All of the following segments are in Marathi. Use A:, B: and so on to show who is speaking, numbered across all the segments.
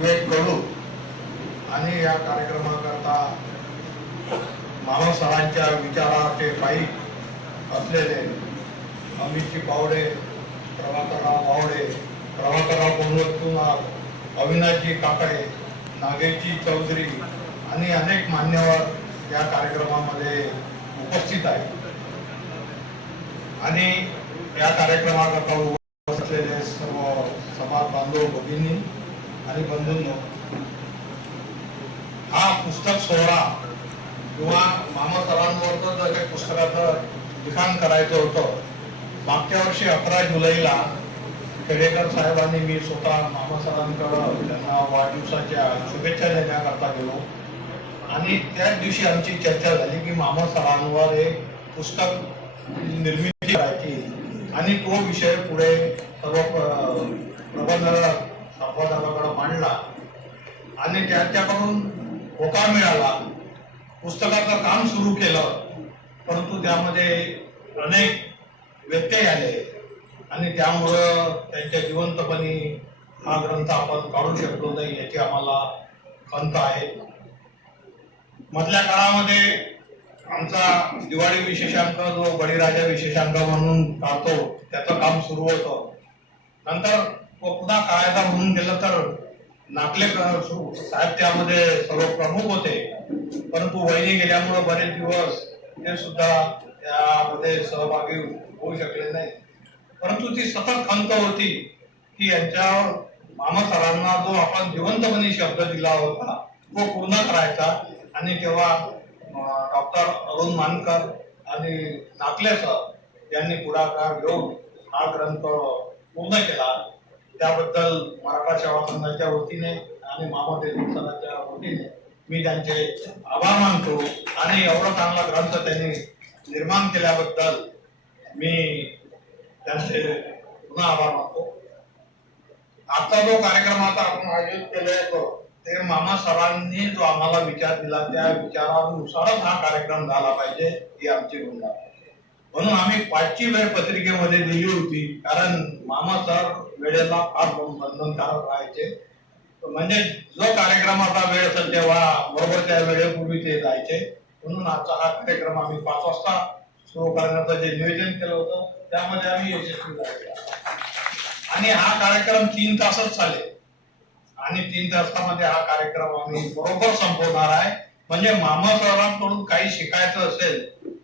A: विवेक करू आणि या कार्यक्रमाकरता मानव सरांच्या विचाराचे पायी असलेले अमितजी पावडे प्रभाकरराव पावडे प्रभाकरराव गोंडवतकुमार अविनाशजी काकडे नागेशजी चौधरी आणि अनेक मान्यवर या कार्यक्रमामध्ये उपस्थित आहेत. आणि या कार्यक्रमाकरता उपस्थित असलेले सर्व समाज बांधव भगिनी आणि बंधूंनो हा पुस्तक सोहळा किंवा मामा सरांवर जर काही पुस्तकाचं लिखाण करायचं होतं. मागच्या वर्षी अकरा जुलैला खेडेकर साहेबांनी मी स्वतः मामा सरांकडं त्यांना वाढदिवसाच्या शुभेच्छा देण्याकरता गेलो. आणि त्याच दिवशी आमची चर्चा झाली की मामा सरांवर एक पुस्तक निर्मिती करायची. आणि तो विषय पुढे सर्व प्रबंध संपादकाकडे मांडला आणि त्यांच्याकडून होकार मिळाला. पुस्तकाचं काम सुरू केलं परंतु त्यामध्ये अनेक व्यत्यय आले आणि त्यामुळं त्यांच्या जिवंतपणी हा ग्रंथ आपण काढू शकलो नाही याची आम्हाला खंत आहे. मधल्या काळामध्ये आमचा दिवाळी विशेषांक जो बळीराजा विशेषांक म्हणून काढतो त्याचं काम सुरू होतं. नंतर तो पुन्हा म्हणून गेलं तर नाकले साहेब त्यामध्ये सर्व प्रमुख होते. परंतु वहिनी गेल्यामुळे बरेच दिवस ते सुद्धा त्यामध्ये सहभागी होऊ शकले नाही. परंतु ती सतत खंत होती की यांच्यावर मामा सरांना जो आपण जिवंतपणे शब्द दिला होता तो पूर्ण करायचा. आणि तेव्हा डॉक्टर अरुण मानकर आणि नाकले सर यांनी पुढाकार घेऊन हा ग्रंथ पूर्ण केला. त्याबद्दल मराठा सेवा संघाच्या वतीने आणि मामादेव संघाच्या वतीने मी त्यांचे आभार मानतो. आणि एवढा चांगला ग्रंथ त्यांनी निर्माण केल्याबद्दल मी त्यांचे पुन्हा आभार मानतो. आता जो कार्यक्रम आता आपण आयोजित केलाय तो ते मामा सरांनी जो आम्हाला विचार दिला त्या विचारानुसारच हा कार्यक्रम झाला पाहिजे ही आमची म्हणून आम्ही पाचची वेळ पत्रिकेमध्ये दिली होती कारण मामा सर वेळेला फार बंधनकारक राहायचे. म्हणजे जो कार्यक्रमाचा वेळ असेल तेव्हा बरोबर त्या वेळेपूर्वी ते जायचे. म्हणून आजचा हा कार्यक्रम आम्ही पाच वाजता सुरू करण्याचं जे नियोजन केलं होतं त्यामध्ये आम्ही यशस्वी झाले आणि हा कार्यक्रम तीन तासच चालेल. आणि तीन तासामध्ये हा कार्यक्रम आम्ही बरोबर संपवणार आहे. म्हणजे मामा सरांकडून काही शिकायचं असेल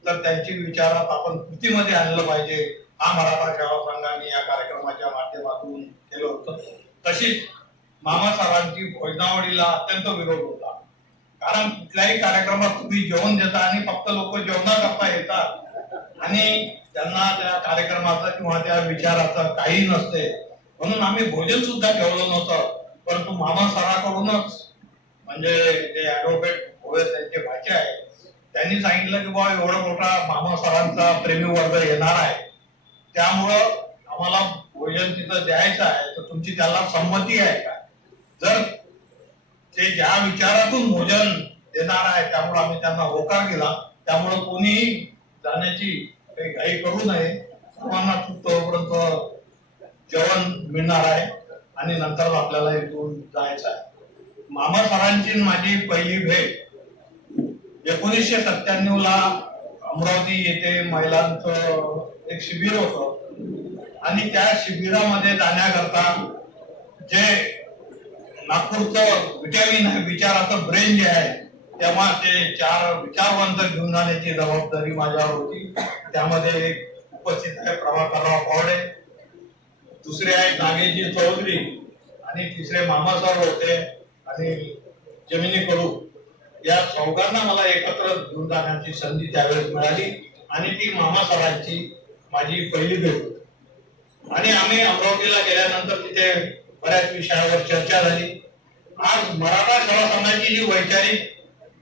A: तर त्यांची विचारात आपण कृतीमध्ये आणलं पाहिजे. हा मराठा सेवा संघाने या कार्यक्रमाच्या माध्यमातून केलं होतं. तशीच मामा सरांची भोजनावळीला अत्यंत विरोध होता. कारण कुठल्याही कार्यक्रमात तुम्ही जेवण देता आणि फक्त लोक जेवणा करता येतात आणि त्यांना त्या कार्यक्रमाचा किंवा त्या विचाराचं काही नसते. म्हणून आम्ही भोजन सुद्धा ठेवलं नव्हतं. परंतु मामा म्हणजे जे ऍडव्होकेट होळे त्यांचे भाचे आहेत त्यांनी सांगितलं की बाबा एवढा मोठा मामा सरांचा प्रेमी वर्ग येणार आहे. त्यामुळं आम्हाला भोजन तिथं द्यायचं आहे तर तुमची त्याला संमती आहे का? जर ते ज्या विचारातून भोजन देणार आहे त्यामुळे आम्ही त्यांना होकार दिला त्यामुळे कोणीही जाण्याची काही घाई करू नये. सर्वांना तोपर्यंत जेवण मिळणार आहे आणि नंतर आपल्याला इथून जायचं आहे. मामा सरांची माझी पहिली भेट. एकोणीसशे सत्त्याण्णव ला अमरावती येथे महिलांचं एक शिबिर होतं. आणि त्या शिबिरामध्ये जाण्याकरता जे नागपूरचं विटॅमिन आहे विचाराचं ब्रेन जे आहे तेव्हा ते चार विचारवंत घेऊन जाण्याची जबाबदारी माझ्यावर होती. त्यामध्ये एक उपस्थित आहे प्रभाकरराव पावडे दुसरे आहेत नागेजी चौधरी आणि तिसरे मामा सर होते आणि जमिनी करू. या चौघांना मला एकत्र घेऊन जाण्याची संधी त्यावेळेस मिळाली आणि ती मामा सरांची माझी पहिली भेट होती. आणि आम्ही अमरावतीला गेल्यानंतर तिथे बऱ्याच विषयावर चर्चा झाली आज मराठा सेवा संघाची जी वैचारिक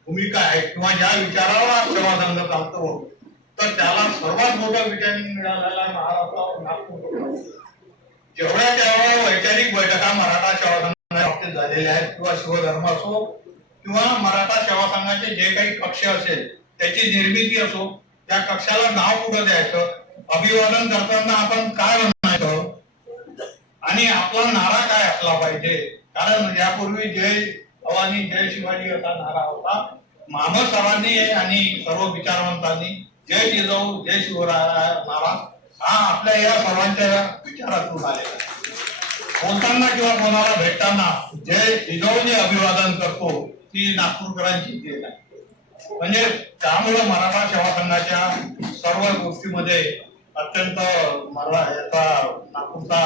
A: भूमिका आहे किंवा ज्या विचारावर आज सेवा संघ चालतो तर त्याला सर्वात मोठं विटॅमिन मिळालेला महाराष्ट्रावर नागपूर जेवढ्या तेवढ्या वैचारिक बैठका मराठा सेवा संघाच्या बाबतीत झालेल्या आहेत किंवा शिवधर्म असो किंवा मराठा सेवा संघाचे जे काही कक्ष असेल त्याची निर्मिती असो त्या कक्षाला नाव कुठं द्यायचं अभिवादन करताना आपण काय म्हणायचो? आणि आपला नारा काय असला पाहिजे? कारण यापूर्वी जय भवानी जय शिवाजी असा नारा होता. मामा सरांनी आणि सर्व विचारवंतांनी जय जिजाऊ जय शिवराय नारा हा आपल्या या सर्वांच्या विचारातून आलेला आहे. बोलताना किंवा कोणाला भेटताना जय जिजाऊने अभिवादन करतो ती नागपूरकरांची देण आहे. म्हणजे त्यामुळे मराठा सेवा संघाच्या सर्व गोष्टीमध्ये अत्यंत मला याचा नागपूरचा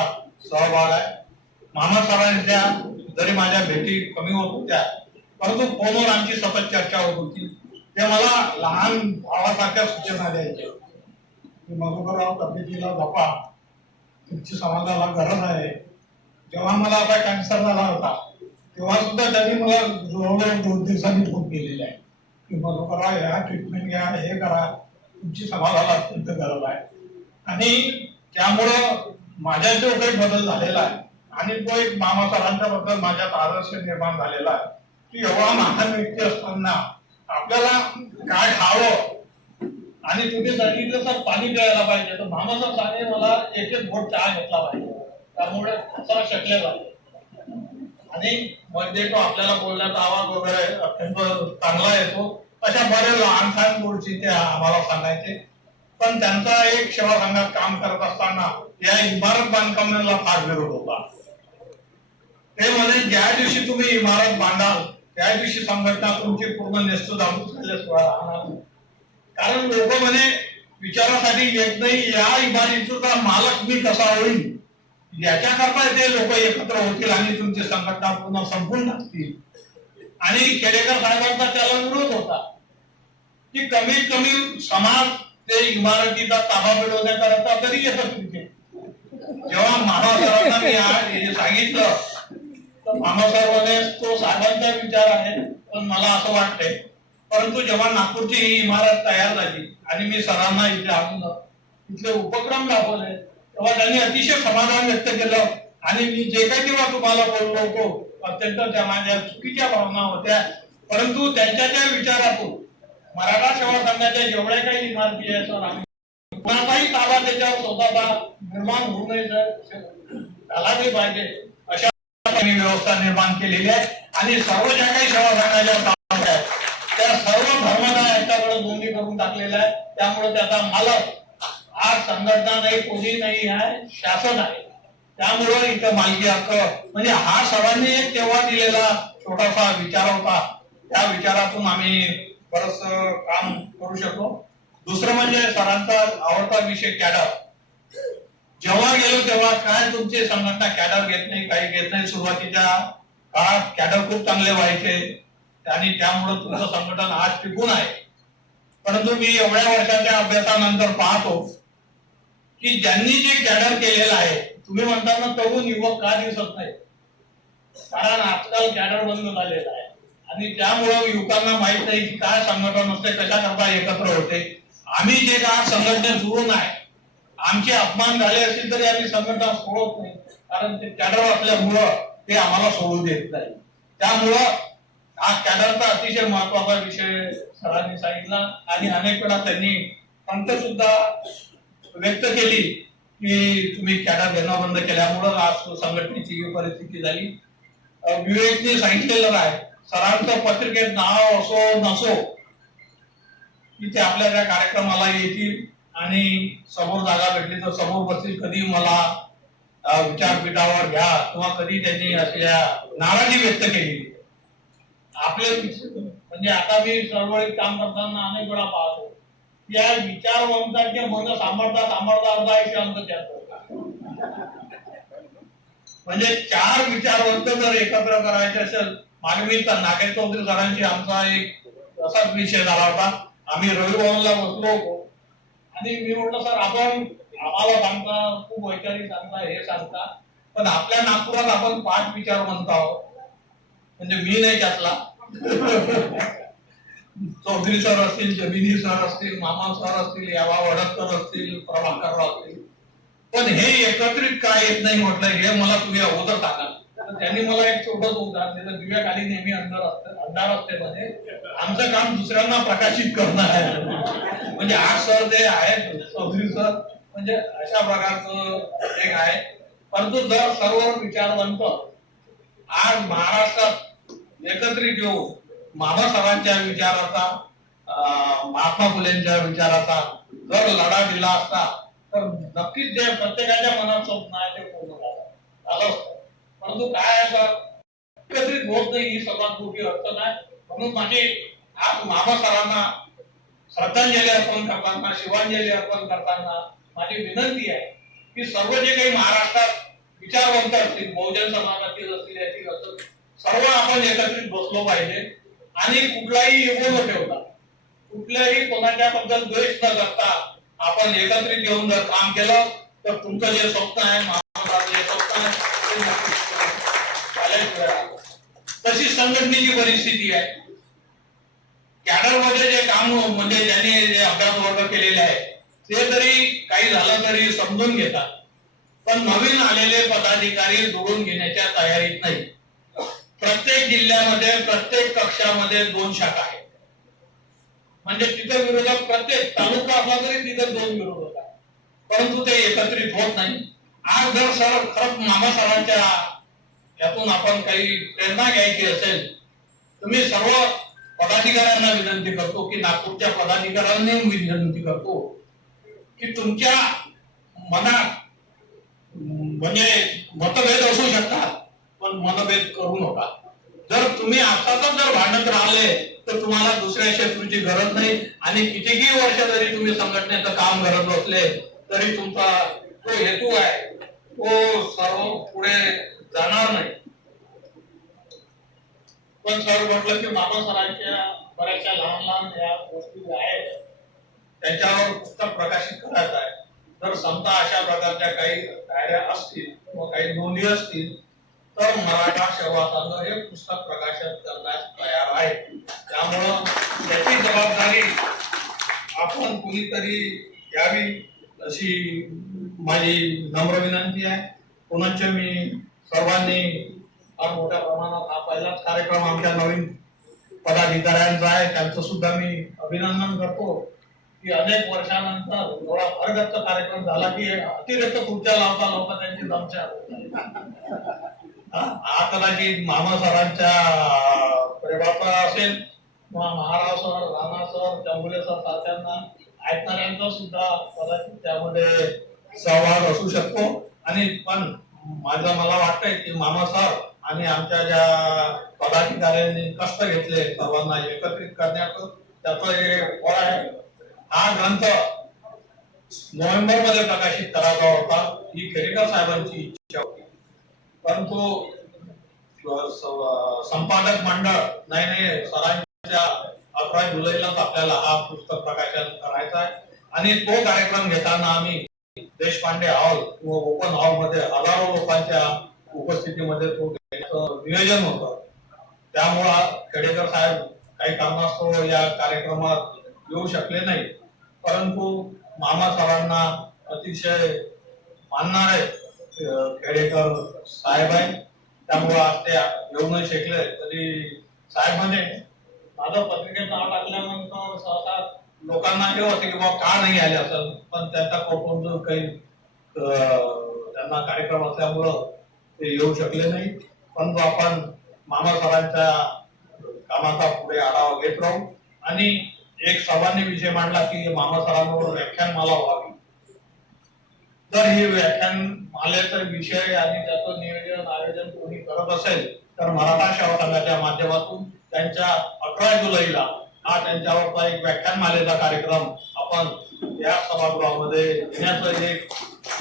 A: सहभाग आहे. मामा जरी माझ्या भेटी कमी होत होत्या परंतु फोनवर आमची सतत चर्चा होत होती. ते मला लहान भावासारख्या सूचना द्यायच्या की मधुकरराव तब्येतीला जपा तुमची समाजाला गरज आहे. जेव्हा मला आता कॅन्सर झाला होता तेव्हा सुद्धा त्यांनी मला जवळजवळ दोन दिवसांनी फोन केलेला आहे. की मधुकरराव ह्या ट्रीटमेंट घ्या हे करा. तुमची समाजाला अत्यंत गरज आहे. आणि त्यामुळं माझ्या जो काही बदल झालेला आहे. आणि तो एक मामा बद्दल माझ्यात आदर्श निर्माण झालेला आहे. की एवढा महान व्यक्ती असताना आपल्याला काय खावं? आणि तुम्ही सांगितलं तर पाणी प्यायला पाहिजे. तर मामासाहेब साने मला एक एक बोट चहा घेतला पाहिजे. त्यामुळे असं शक्य झालं. आणि मध्ये तो आपल्याला बोलण्याचा आवाज वगैरे अत्यंत चांगला येतो. अशा बऱ्याच लहान छान गोष्टी ते आम्हाला सांगायचे. पण त्यांचा एक सेवा संघात काम करत असताना या इमारत बांधकामाला फार विरोध होता. ते म्हणे ज्या दिवशी तुम्ही इमारत बांधाल त्या दिवशी संघटना तुमची पूर्ण नेस्त दाबून झाल्याशिवाय राहणार कारण लोक म्हणे विचारासाठी येत नाही या इमारतीचा मालक मी कसा होईल याच्याकरता ते लोक एकत्र होतील आणि तुमची संघटना पूर्ण संपून टाकतील. आणि केडेकर साहेबांचा त्याला विरोध होता. की कमीत कमी समाज ते इमारतीचा ताबा मिळवण्याकरता तरी येतात येईल. जेव्हा महाराजांना मी आज सांगितलं तर मामासाहेब तो साहेबांचा विचार आहे पण मला असं वाटतंय. परंतु जेव्हा नागपूरची ही इमारत तयार झाली आणि मी सरांना इथे आणून इथले उपक्रम दाखवले तेव्हा त्यांनी अतिशय समाधान व्यक्त केलं. आणि मी जे काही तेव्हा तुम्हाला बोललो होतो अत्यंत त्या माझ्या चुकीच्या भावना होत्या. परंतु त्यांच्या त्या विचारातून मराठा सेवा संघाच्या एवढ्या काही इमारती आहेत सर आम्ही कोणाचाही ताबा त्याच्यावर स्वतःचा निर्माण होऊ नये सर. त्याला नाही पाहिजे. अशा व्यवस्था निर्माण केलेली आहे. आणि सर्व ज्या काही सेवा संघाच्या आहेत त्या सर्व धर्मांना याच्याकडे नोंदणी करून टाकलेल्या आहे त्यामुळे त्याचा मालक आज संघटना नाही कोणी नाही आहे शासन आहे. त्यामुळं इथं मालकी हक्क म्हणजे हा सर्वांनी एक तेव्हा दिलेला छोटासा विचार होता. त्या विचारातून आम्ही बरंच काम करू शकतो. दुसरं म्हणजे सरांचा आवडता विषय कॅडर. जेव्हा गेलो तेव्हा काय तुमचे संघटना कॅडर घेत नाही काही घेत नाही? सुरुवातीच्या काळात कॅडर खूप चांगले व्हायचे आणि त्यामुळे तुमचं संघटन आज टिकून आहे. परंतु मी एवढ्या वर्षाच्या अभ्यासानंतर पाहतो की ज्यांनी जे कॅडर केलेलं आहे तुम्ही म्हणताना तरुण युवक का दिसत नाही? कारण आजकाल कॅडर बंद झालेला आहे. आणि त्यामुळं युवकांना माहीत नाही की काय संघटन असते कशा करता एकत्र होते. आम्ही जे काय संघटनेत जुळून आहे आमचे अपमान झाले असतील तरी आम्ही संघटना सोडत नाही. कारण ते कॅडर असल्यामुळं ते आम्हाला सोडू देत नाही. त्यामुळं हा कॅडरचा अतिशय महत्त्वाचा विषय सरांनी सांगितला आणि अनेक वेळा त्यांनी पंत सुद्धा व्यक्त केली की तुम्ही कॅडर घेणं बंद केल्यामुळं आज संघटनेची परिस्थिती झाली. विवेकने सांगितलेलं आहे सरांचं पत्रिकेत नाव असो नसो की आपल्या त्या कार्यक्रमाला येतील आणि समोर जागा भेटली तर समोर बसतील. कधी मला विचारपीठावर घ्या किंवा कधी त्यांनी असल्या नाराजी व्यक्त केली. आपले म्हणजे आता मी चळवळीत काम करताना अनेक वेळा पाहतो या विचारवंतांचे मन सांभाळता सांभाळता अर्धा आयुष्य अंत त्यात म्हणजे चार विचारवंत जर एकत्र करायचे असेल मागे तर नागेश चौधरी सरांशी आमचा एक असाच विषय झाला होता. आम्ही रवी भवनला बसलो होतो. आणि मी म्हटलं सर आपण आम्हाला सांगता खूप वैचारिक सांगता हे सांगता पण आपल्या नागपुरात आपण पाच म्हणतो आहोत. म्हणजे मी नाही त्यातला. चौधरी सर असतील जमिनी सर असतील मामा सर असतील यावा वडतकर असतील प्रभाकर असतील. पण हे एकत्रित काय येत नाही म्हटलं हे मला तुम्ही अगोदर सांगा. तर त्यांनी मला एक छोटस उदाहरण दिलं विवेक नेहमी अंधार असते अंधार असते मध्ये आमचं काम दुसऱ्यांना प्रकाशित करणं आहे. म्हणजे आज सर ते आहेत चौधरी सर म्हणजे अशा प्रकारचं एक आहे. परंतु जर सर्व विचारवंत आज महाराष्ट्रात एकत्रित येऊन बाबासाहेबांच्या विचाराचा महात्मा फुलेंच्या विचाराचा जर लढा दिला असता तर नक्कीच जे प्रत्येकाच्या मनात स्वप्न आहे ते पूर्ण झालं. झालं परंतु काय आहे तर एकत्रित होत नाही ही सर्वात मोठी अडचण आहे. म्हणून माझी आज मामा सरांना श्रद्धांजली अर्पण करताना शिवांजली अर्पण करताना माझी विनंती आहे की सर्व जे काही महाराष्ट्रात विचारवंत असतील बहुजन समाजातील असतील यातील असं सर्व आपण एकत्रित बसलो पाहिजे आणि कुठलाही इगो न ठेवता कुठल्याही कोणाच्या बद्दल द्वेष न करता आपण एकत्रित येऊन जर काम केलं तर तुमचं जे स्वप्न आहे महाराष्ट्राचं जे स्वप्न आहे ते नक्कीच झाल्याशिवाय तशी संघटनेची परिस्थिती आहे. कॅडरमध्ये जे काम म्हणजे त्यांनी जे अभ्यास वर्ग केलेले आहे ते तरी काही झालं तरी समजून घेतात. पण नवीन आलेले पदाधिकारी जोडून घेण्याच्या तयारीत नाही. प्रत्येक जिल्ह्यामध्ये प्रत्येक कक्षामध्ये दोन शाखा आहेत. म्हणजे तिथे विरोधक प्रत्येक तालुका असला तरी तिथे दोन विरोधक आहेत. परंतु ते एकत्रित होत नाही. आज जर सर खरंच मामा सरांच्या यातून आपण काही प्रेरणा घ्यायची असेल तुम्ही सर्व पदाधिकाऱ्यांना विनंती करतो की नागपूरच्या पदाधिकाऱ्यांनी मी विनंती करतो की तुमच्या मनात म्हणजे मतभेद असू शकतात पण मनभेद करू नका. जर तुम्ही आताच जर भांडत राहिले तर तुम्हाला दुसऱ्या शत्रूची गरज नाही. आणि कितीही वर्ष जरी तुम्ही संघटनेचं काम करत बसले तरी तुमचा जो हेतू आहे तो सर्व पुढे जाणार नाही. पण सर म्हटलं की मामा सरांच्या बऱ्याचशा लहान लहान या गोष्टी ज्या आहेत त्याच्यावर पुस्तक प्रकाशित करायचं आहे. जर समजा अशा प्रकारच्या काही डायऱ्या असतील किंवा काही नोंदी असतील तर मराठा सेवा संघ हे पुस्तक प्रकाशित करण्यास तयार आहे. त्यामुळं त्याची जबाबदारी आपण कुणीतरी घ्यावी अशी माझी नम्र विनंती आहे. पुनश्च मी सर्वांनी फार मोठ्या प्रमाणात हा पहिलाच कार्यक्रम आमच्या नवीन पदाधिकाऱ्यांचा आहे. त्यांचं सुद्धा मी अभिनंदन करतो की अनेक वर्षानंतर एवढा भरगच्च कार्यक्रम झाला की अतिरिक्त खुर्च्या लावता लावता त्यांची दमछा हा? कदाचित मामा सरांच्या प्रेमाचा असेल किंवा Maharaj sir Rana sir Changule sir सारख्यांना ऐकणाऱ्यांचा सुद्धा कदाचित त्यामध्ये सहभाग असू शकतो. आणि पण माझं मला वाटतंय की मामा सर आणि आमच्या ज्या पदाधिकाऱ्यांनी कष्ट घेतले सर्वांना एकत्रित करण्याचं त्याचं हे फळ आहे. हा ग्रंथ नोव्हेंबरमध्ये प्रकाशित करायचा होता. ही खेडेकर साहेबांची इच्छा होती. परंतु संपादक मंडळ नाही नाही सरांच्या अकरा जुलैलाच आपल्याला हा पुस्तक प्रकाशन करायचा आहे. आणि तो कार्यक्रम घेताना आम्ही देशपांडे हॉल किंवा ओपन हॉलमध्ये हजारो लोकांच्या उपस्थितीमध्ये तो नियोजन होत. त्यामुळं खेडेकर साहेब काही कारणास्तव या कार्यक्रमात येऊ शकले नाही. परंतु मामा सरांना अतिशय मानणारे खेडेकर साहेब आहे त्यामुळं आज ते येऊ नाही शकले. तरी साहेबांनी म्हणजे माझं पत्रिकेत नाव टाकल्यानंतर सहसा लोकांना हे होते की बाबा का नाही आले असं पण त्यांचा कौटुंबिक काही त्यांना कार्यक्रम असल्यामुळं ते येऊ शकले नाही. परंतु आपण मामा सरांच्या कामाचा पुढे आढावा घेत राहू. आणि एक सर्वांनी विषय मांडला की मामा सरांवर व्याख्यानमाला व्हावी. जर हे व्याख्यान मालेचा विषय आणि त्याचं नियोजन आयोजन कोणी करत असेल तर मराठा सेवा संघाच्या माध्यमातून त्यांच्या अकरा जुलैला हा त्यांच्यावरचा एक व्याख्यान मालेचा कार्यक्रम आपण या सभागृहामध्ये घेण्याचं एक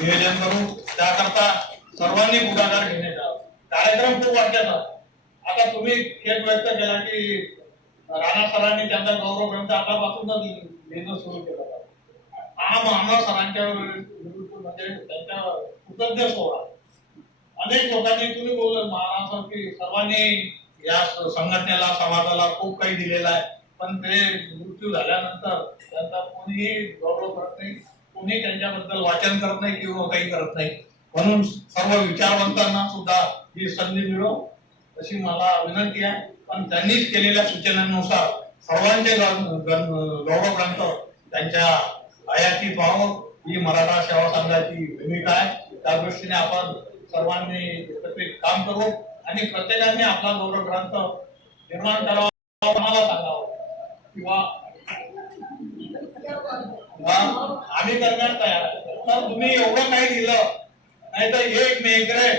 A: नियोजन करू. त्याकरता सर्वांनी पुढाकार घेण्याचा कार्यक्रम खूप वाटण्याचा आता तुम्ही खेळ व्यक्त केला की राणा सरांनी त्यांचा गौरव ग्रंथ आतापासूनच लिहिणं सुरू केलं हा आमदार सरांच्या विरुद्ध म्हणजे त्यांच्या कृतज्ञ सोहळा. अनेक लोकांनी तुम्ही बोललं महाराज की सर्वांनी या संघटनेला समाजाला खूप काही दिलेलं आहे. पण ते मृत्यू झाल्यानंतर त्यांचा कोणीही गौरव करत नाही कोणी त्यांच्याबद्दल वाचन करत नाही किंवा काही करत नाही. म्हणून सर्व विचारवंतांना सुद्धा ही संधी मिळो अशी मला विनंती आहे. पण त्यांनीच केलेल्या सूचनांनुसार सर्वांचे गौरव ग्रंथ त्यांच्या आयाची व्हावं ही मराठा सेवा संघाची भूमिका आहे. त्या दृष्टीने आपण सर्वांनी एकत्रित काम करू
B: आणि प्रत्येकाने आपला गौरव ग्रंथ निर्माण करावा मला सांगावा. किंवा हा, आम्ही करणार तयार तर तुम्ही एवढं काही दिलं नाही तर एक मेकरे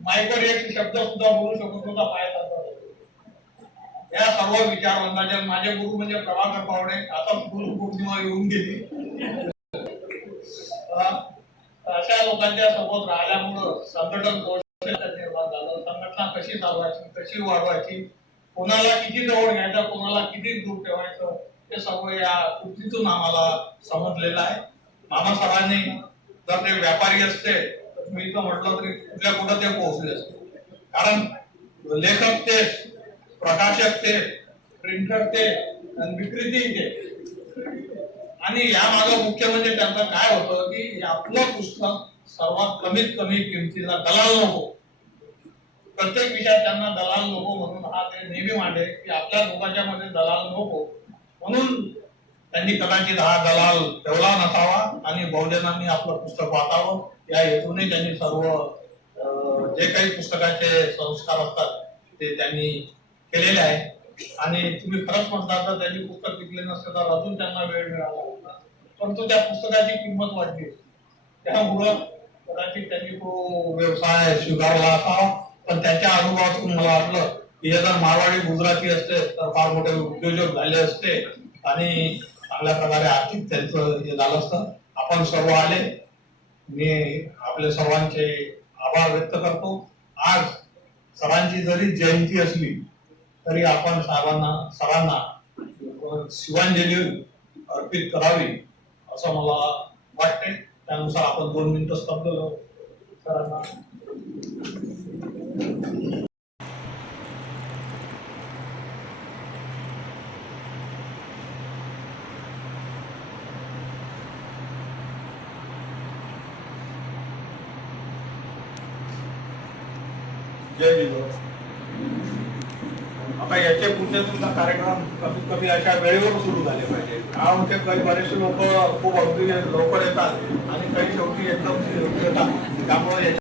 B: मायकर एक शब्द सुद्धा बोलू शकत नव्हता पायाचा या सर्व विचारवंताचे माझे गुरु म्हणजे प्रभाकर पावणे आता गुरु पौर्णिमा येऊन गेली. अशा लोकांच्या सोबत राहिल्यामुळं संघटन निर्माण झालं. संघटना कशी चालवायची कशी वाढवायची कोणाला किती जवळ घ्यायचं कोणाला किती दूर ठेवायचं ते सर्व या कृतीतून आम्हाला समजलेलं आहे. मामासाहेबांनी सरांनी जर ते व्यापारी असते तर मी इथं म्हटलं तरी कुठल्या कुठं ते पोहोचले असते. कारण लेखक ते प्रकाशक ते प्रिंटर ते आणि विक्रेते ते. आणि या मागं मुख्य म्हणजे त्यांचं काय होतं की आपलं पुस्तक सर्वात कमीत कमी किमतीला दलाल नको. प्रत्येक विषयात त्यांना दलाल नको म्हणून हा ते नेहमी मांडे की आपल्या लोकांच्या मध्ये दलाल नको. म्हणून त्यांनी कदाचित हा दलाल ठेवला नसावा आणि बहुजनांनी आपलं पुस्तक वाचावं. या हेतूने त्यांनी सर्व अं, जे काही पुस्तकाचे संस्कार असतात ते त्यांनी केलेले आहे. आणि तुम्ही खरंच म्हणता तर त्यांनी पुस्तक विकले नसते तर अजून त्यांना वेळ मिळाला होता. परंतु त्या पुस्तकाची किंमत वाढली. त्यामुळं कदाचित त्यांनी तो व्यवसाय स्वीकारला असावा. पण त्याच्या अनुभवातून मला वाटलं की जर मारवाडी गुजराती असते तर फार मोठे उद्योजक झाले असते आणि चांगल्या प्रकारे आर्थिक त्यांचं हे झालं असतं. आपण सर्व आले. मी आपल्या सर्वांचे आभार व्यक्त करतो. आज सरांची जरी जयंती असली तरी आपण सर्वांना सरांना शिवांजली अर्पित करावी असं मला वाटते त्यानुसार आपण दोन मिनिटं स्तब्ध सरांना जय आता याचे पुढचे सुद्धा कार्यक्रम कमीत कमी अशा वेळेवर सुरू झाले पाहिजे. कारण ते काही बरेचसे लोक खूप अगदी लवकर येतात आणि काही शेवटी एकदम येतात. त्यामुळे